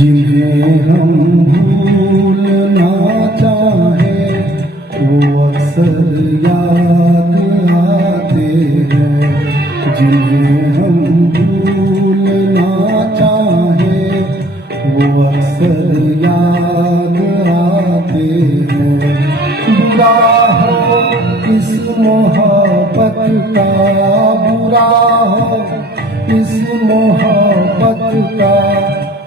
जिन्हें हम भूलना चाहें वो अक्सर याद आते हैं। जिन्हें हम भूलना चाहें वो अक्सर याद आते हैं। बुरा हो इस मोहब्बत का, बुरा हो इस मोहब्बत का,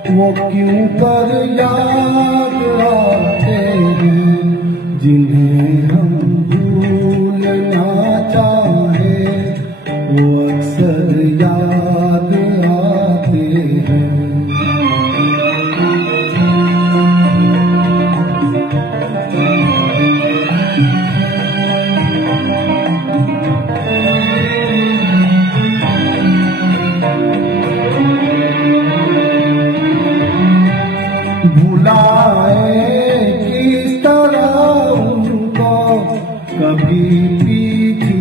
वो क्यों कर याद आते हैं। जिन्हें हम भूलना चाहें वो अक्सर याद आते हैं। भुलाए किस तरह उनको कभी पीछी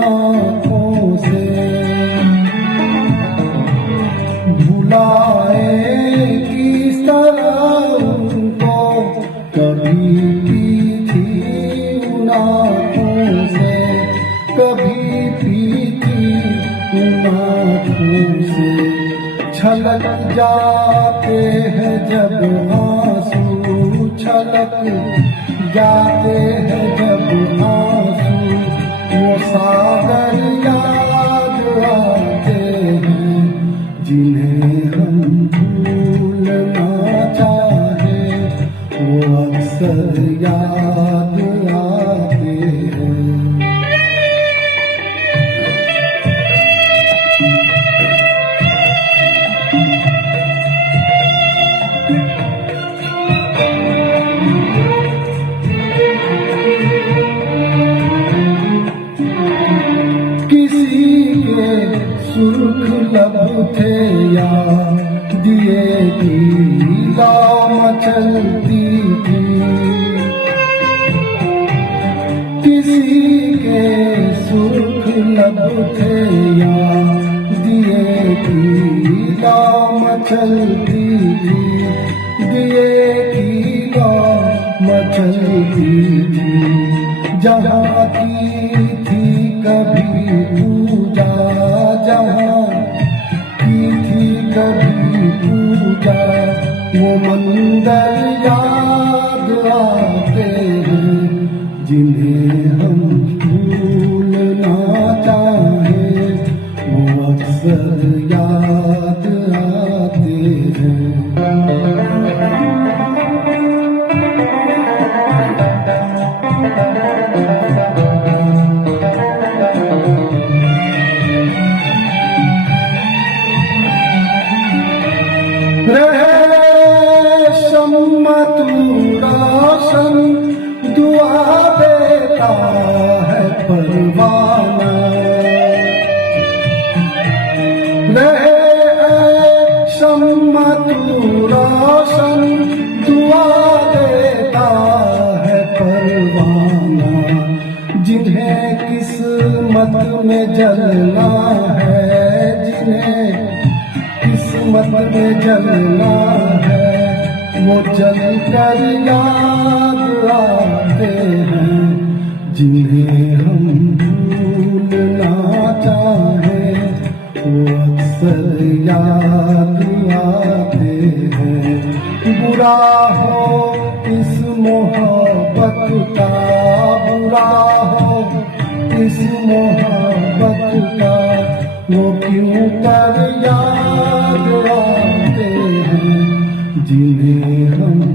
आँखों से, भुलाए किस तरह उनको कभी पीछी आँखों से, कभी पीछी आँखों से। छलक जाते हैं जब आंसू, छलक जाते हैं जब आंसू, वो सागर याद आते हैं। जिन्हें हम भूलना चाहें वो अक्सर याद आते हैं। सुर्ख लब थे या दिए की लौ मचलती थी, किसी के सुर्ख लब थे या दिए की लौ मचलती थी, दिए की लौ मचलती थी। जहाँ की थी कभी पूजा, जहाँ की थी कभी पूजा, वो मंदिर याद आते हैं। जिन्हें हम भूलना चाहें वो अक्सर याद आते हैं। रोशन दुआ देता है परवाना, रहे शम्मा तू रोशन दुआ देता है परवाना। जिन्हें किस्मत में जलना है, जिन्हें किस्मत में जलना है, वो जल कर याद आते हैं। जिन्हें हम भूलना चाहें वो अक्सर याद आते हैं। बुरा हो इस मोहब्बत का, बुरा हो इस मोहब्बत का, वो क्यों कर याद आते हैं। जिन्हें हम